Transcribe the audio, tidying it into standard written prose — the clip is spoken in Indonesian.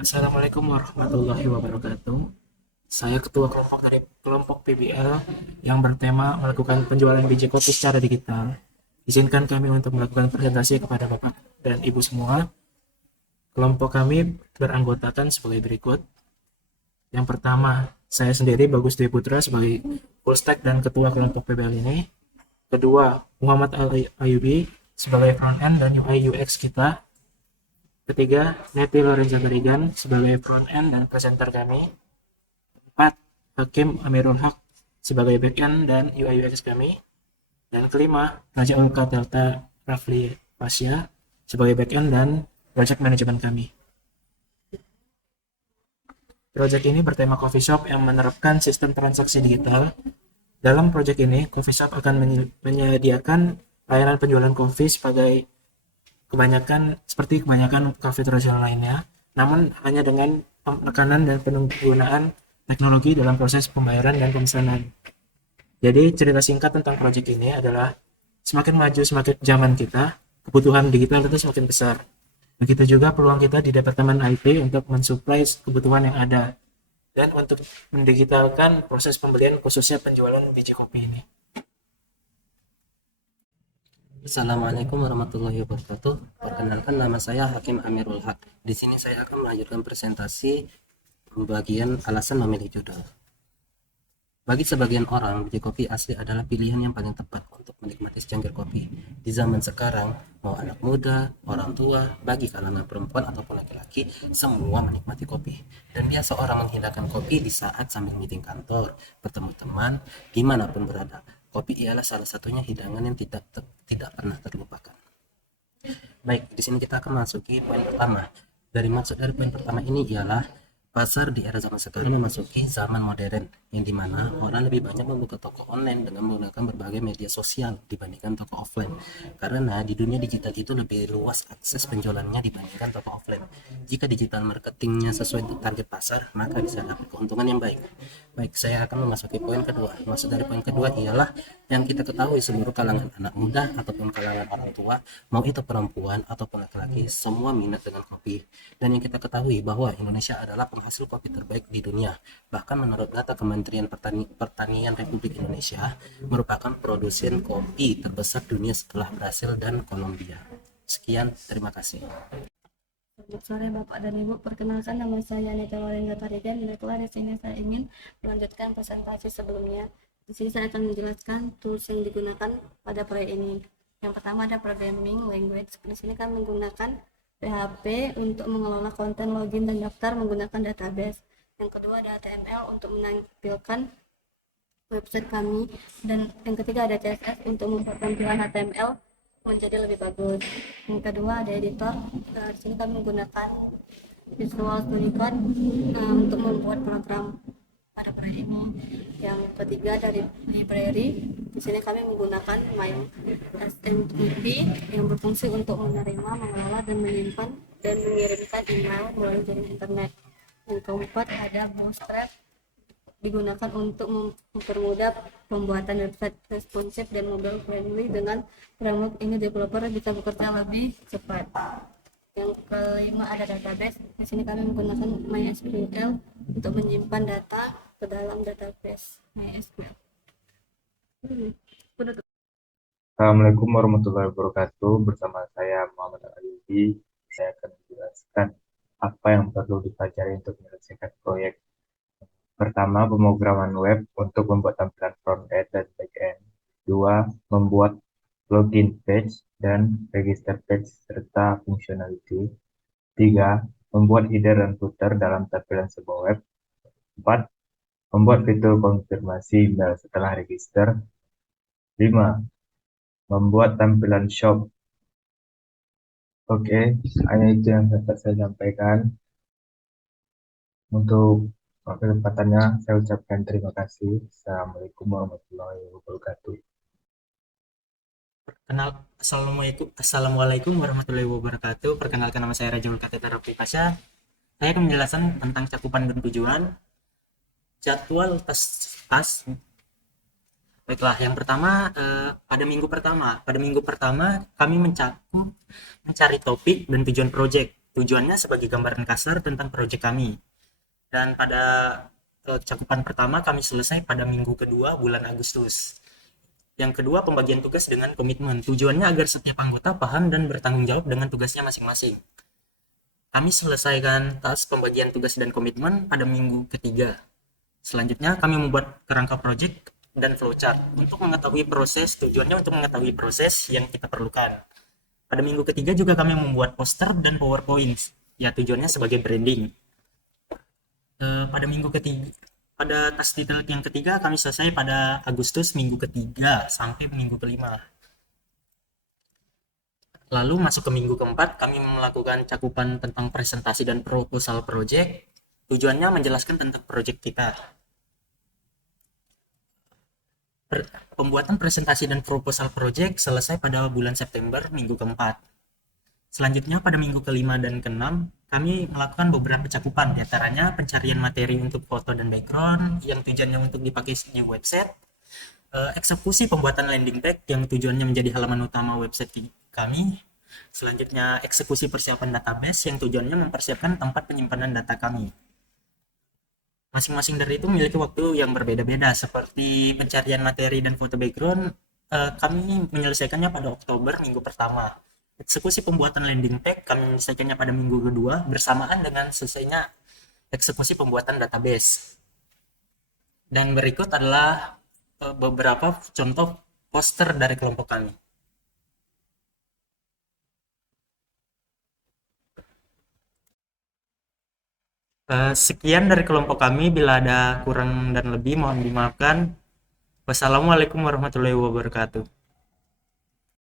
Assalamualaikum warahmatullahi wabarakatuh. Saya ketua kelompok dari kelompok PBL yang bertema melakukan penjualan biji kopi secara digital. Izinkan kami untuk melakukan presentasi kepada Bapak dan Ibu semua. Kelompok kami beranggotakan sebagai berikut. Yang pertama, saya sendiri Bagus Dwi Putra sebagai full stack dan ketua kelompok PBL ini. Kedua, Muhammad Ayubi sebagai front end dan UI UX kita. Ketiga, Neti Lorenza Tarigan sebagai front end dan presenter kami. 4. Hakim Amirul Haq sebagai backend dan UI UX kami. Dan kelima, Raja Ulka Delta Rafli Pasya sebagai backend dan project management kami. Project ini bertema coffee shop yang menerapkan sistem transaksi digital. Dalam project ini, coffee shop akan menyediakan layanan penjualan kopi seperti kebanyakan kafe tradisional lainnya, namun hanya dengan penekanan dan penggunaan teknologi dalam proses pembayaran dan pemesanan. Jadi cerita singkat tentang proyek ini adalah semakin maju semakin zaman kita, kebutuhan digital itu semakin besar. Begitu juga peluang kita di Departemen IT untuk mensuplai kebutuhan yang ada dan untuk mendigitalkan proses pembelian khususnya penjualan biji kopi ini. Assalamualaikum warahmatullahi wabarakatuh. Perkenalkan, nama saya Hakim Amirul Haq. Di sini saya akan melanjutkan presentasi bagian alasan memilih judul. Bagi sebagian orang, biji kopi asli adalah pilihan yang paling tepat untuk menikmati secangkir kopi. Di zaman sekarang, mau anak muda, orang tua, bagi kalangan perempuan ataupun laki-laki, semua menikmati kopi. Dan biasa orang menghidangkan kopi di saat sambil meeting kantor, bertemu teman, dimanapun berada. Kopi ialah salah satunya hidangan yang tidak pernah terlupakan. Baik, di sini kita akan masuki poin pertama. Maksud dari poin pertama ini ialah pasar di era zaman sekarang memasuki zaman modern, yang dimana orang lebih banyak membuka toko online dengan menggunakan berbagai media sosial dibandingkan toko offline. Karena di dunia digital itu lebih luas akses penjualannya dibandingkan toko offline. Jika digital marketingnya sesuai target pasar, maka bisa dapat keuntungan yang baik. Baik, saya akan memasuki poin kedua. Maksud dari poin kedua ialah yang kita ketahui seluruh kalangan anak muda ataupun kalangan orang tua, mau itu perempuan ataupun laki-laki, semua minat dengan kopi. Dan yang kita ketahui bahwa Indonesia adalah penghasil kopi terbaik di dunia. Bahkan menurut data Kementerian Pertanian Republik Indonesia, merupakan produsen kopi terbesar dunia setelah Brasil dan Kolombia. Sekian, terima kasih. Selamat sore Bapak dan Ibu, perkenalkan nama saya Neta Lorenza Tarigan. Di sini saya ingin melanjutkan presentasi sebelumnya. Di sini saya akan menjelaskan tools yang digunakan pada proyek ini. Yang pertama ada programming language. Di sini kami menggunakan PHP untuk mengelola konten login dan daftar menggunakan database. Yang kedua ada HTML untuk menampilkan website kami, dan yang ketiga ada CSS untuk membuat tampilan HTML menjadi lebih bagus. Yang kedua ada editor. Di sini kami menggunakan Visual Studio Code untuk membuat program pada proyek ini. Yang ketiga dari library. Di sini kami menggunakan MySMTP yang berfungsi untuk menerima, mengelola, dan menyimpan dan mengirimkan email melalui jaringan internet. Yang keempat ada Bootstrap, digunakan untuk mempermudah pembuatan website responsif dan mobile friendly. Dengan framework ini developer bisa bekerja lebih cepat. Yang kelima ada database. Di sini kami menggunakan MySQL untuk menyimpan data ke dalam database MySQL. Assalamualaikum warahmatullahi wabarakatuh. Bersama saya Muhammad Ayubi. Saya akan menjelaskan apa yang perlu dipelajari untuk menyelesaikan proyek. Pertama, pemrograman web untuk membuat tampilan front-end dan back-end. Dua, membuat login page dan register page serta functionality. Tiga, membuat header dan footer dalam tampilan sebuah web. Empat, membuat fitur konfirmasi email setelah register. Lima, membuat tampilan shop. Oke, hanya itu yang dapat saya sampaikan. Untuk kesempatannya, saya ucapkan terima kasih. Assalamualaikum warahmatullahi wabarakatuh. Assalamualaikum warahmatullahi wabarakatuh. Perkenalkan, nama saya Raja Ulka Delta Rafli Pasya. Saya akan menjelaskan tentang cakupan dan tujuan jadwal tas. Baiklah, yang pertama pada minggu pertama kami mencari topik dan tujuan proyek. Tujuannya sebagai gambaran kasar tentang proyek kami. Dan pada cakupan pertama kami selesai pada minggu kedua bulan Agustus. Yang kedua, pembagian tugas dengan komitmen. Tujuannya agar setiap anggota paham dan bertanggung jawab dengan tugasnya masing-masing. Kami selesaikan task pembagian tugas dan komitmen pada minggu ketiga. Selanjutnya, kami membuat kerangka proyek dan flowchart untuk mengetahui proses. Tujuannya untuk mengetahui proses yang kita perlukan. Pada minggu ketiga juga kami membuat poster dan PowerPoint. Ya, tujuannya sebagai branding. Pada minggu ketiga, pada task detail yang ketiga kami selesai pada Agustus minggu ketiga sampai minggu kelima. Lalu masuk ke minggu keempat, kami melakukan cakupan tentang presentasi dan proposal project. Tujuannya menjelaskan tentang project kita. Pembuatan presentasi dan proposal project selesai pada bulan September minggu keempat. Selanjutnya pada minggu kelima dan keenam, kami melakukan beberapa cakupan, diantaranya pencarian materi untuk foto dan background yang tujuannya untuk dipakai di website, eksekusi pembuatan landing page yang tujuannya menjadi halaman utama website kami. Selanjutnya eksekusi persiapan database yang tujuannya mempersiapkan tempat penyimpanan data kami. Masing-masing dari itu memiliki waktu yang berbeda-beda, seperti pencarian materi dan foto background, kami menyelesaikannya pada Oktober minggu pertama. Eksekusi pembuatan landing page kami menyelesaikannya pada minggu kedua bersamaan dengan selesainya eksekusi pembuatan database. Dan berikut adalah beberapa contoh poster dari kelompok kami. Sekian dari kelompok kami. Bila ada kurang dan lebih mohon dimaafkan. Wassalamualaikum warahmatullahi wabarakatuh.